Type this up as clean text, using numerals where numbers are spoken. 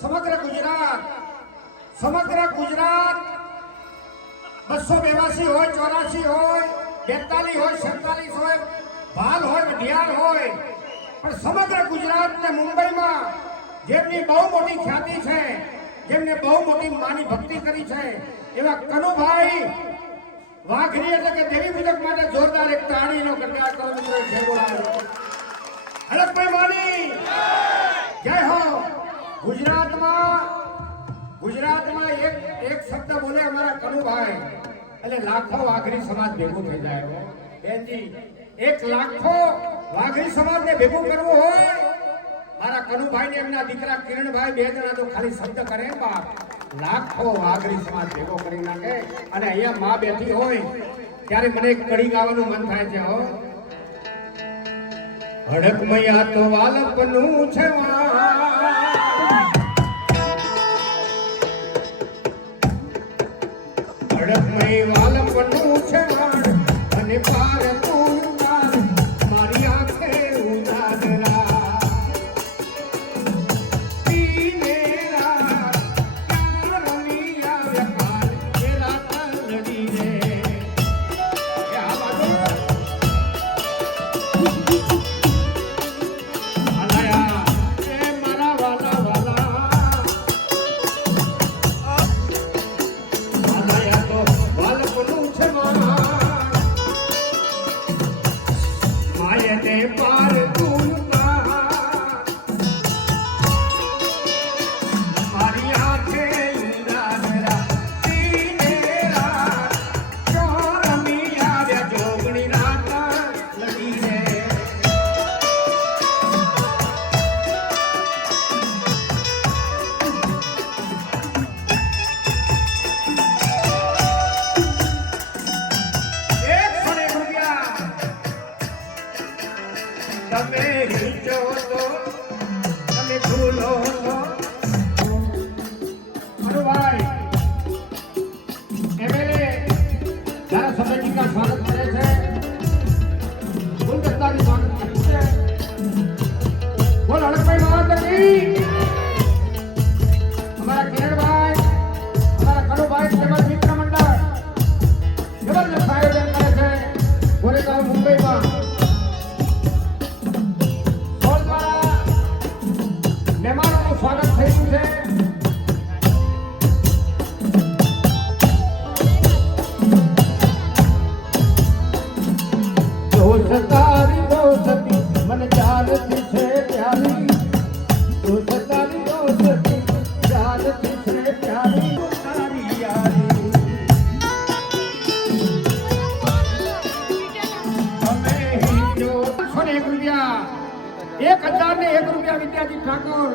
સમગ્ર ગુજરાત 282 હોય, 84 હોય, 42 હોય, 47 હોય, ભાલ હોય, વઢિયાર હોય, પણ સમગ્ર ગુજરાત ને મુંબઈમાં જેમની બહુ મોટી ખ્યાતિ છે, જેમને બહુ મોટી માની ભક્તિ કરી છે, એવા કનુભાઈ વાઘરી એટલે કે દેવી પૂજક માટે જોરદાર એક તાળીનો ગણગાટ કરો મિત્રો. જય બોલાવો હડપભાઈ માની જય હો. ગુજરાતમાં એક શબ્દ બોલે અમારા કનુભાઈ એટલે લાખો વાઘરી સમાજ ભેગું થઈ જાય હો બેનજી. 1 લાખો વાઘરી સમાજને ભેગું કરવું હોય, મારા કનુભાઈ ને એમના દીકરા કિરણભાઈ 2 જણા તો ખાલી શબ્દ કરે બાપ, લાખો વાઘરી સમાજ ભેગો કરી નાખે. અને અહીંયા માં બેઠી હોય ત્યારે મને એક કડી ગાવાનું મન થાય છે હો. હડકમૈયા તો વાલપનું છે હડકમય વાલપનું છે અને પાર તું મારી આંખે ઉજાગરા તમે હિંચો તો તમે ભૂલો તો અનુભાઈ એમએલએ ધારાસભ્યજી કા સ્વાગત કરે છે, બોલ જનતાની સ્વાગત કરે છે. બોલ હડકભાઈ મહારાજની, અમારા કિરણભાઈ, અમારા કનુભાઈ તેમજ મિત્ર મંડળ જબરદસ્ત આયોજન કરે છે ગોરેગાંવ મુંબઈમાં. મહેમાનોનું સ્વાગત થયું છે. દોષ તારી દોષતી મને જાનતી છે પ્યારી, દોષ તારી દોષતી જાનતી છે પ્યારી, તારી યારી અમે હિંદો ₹101 ₹1,001 વિદ્યાજી ઠાકોર